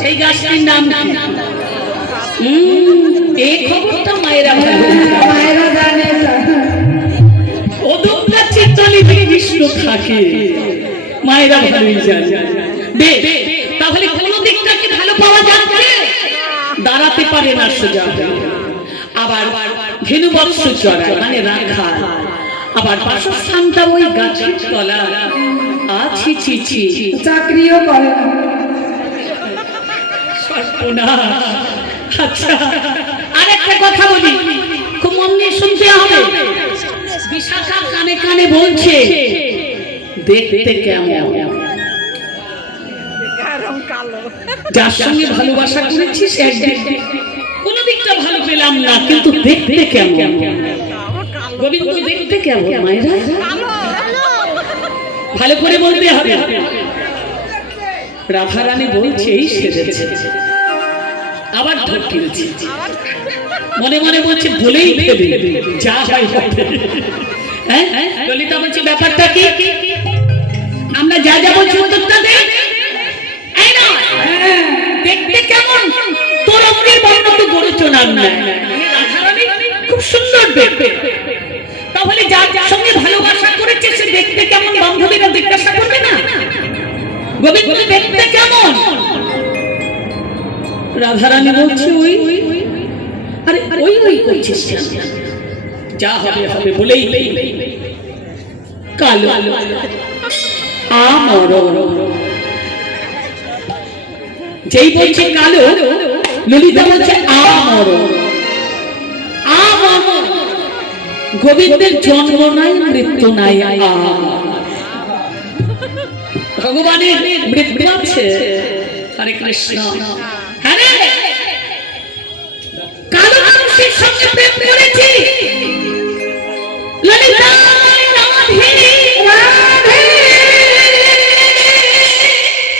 সেই গাছটির নাম কি? এই খবরটা মায়েরা মায়েরা জানে অদম্য চিত্তলিতে কৃষ্ণ থাকে, মায়েরা ভালোই জানে। তাহলে কোন দিকটাকে ভালো পাওয়া যাচ্ছে? দাঁড়াতে পারে না সোজা, আবার ধেনুবৎস চড়ায় মানে রাখা, আবার বাসস্থানটা ওই গাছের তলা। আছি ছি ছি, চাকরিও করে না। আচ্ছা, আরেকটা কথা বলি, খুব মন দিয়ে শুনতে হবে। বিশাখা কানে কানে বলছে দেখতে কেমন, যার সঙ্গে ভালোবাসা করেছিস একদিন কোন দিকটা ভালো পেলাম না, কিন্তু দেখতে কেমন? গোবিন্দ দেখতে কেমন মায়েরা? ভালো করে বলতে হবে। রাধারানী বলছে এই সেজেছে, আবার ঢকিয়েছে, মনে মনে বলছে বলেই ফেলি, যা হয় হবে। হ্যাঁ, ললিতা বলছে ব্যাপারটা কি? আমরা যা যা বলছি উত্তরটা দে। দেখতে কেমন? তোর অমরের বর্ণ তো গরুচনার না, রাধারানী খুব সুন্দর দেখতে। তাহলে যার সঙ্গে ভালোবাসা করেছে সে দেখতে কেমন বান্ধবীরা জিজ্ঞাসা করবে না? গোবিন্দ দেখতে কেমন? রাধারানী বলছে ওই, আরে ওই ওই করছিস, যা হবে হবে বলেই কালো আমর, যেই বলছে কালো, ললিতা বলছে আমর। আমর, গোবিন্দের জন্ম নাই মৃত্যু নাই, ভগবানের মৃত্যু আছে। হরে কৃষ্ণ। হরে কালো মানুষের সঙ্গে প্রেম করেছি ললিতা,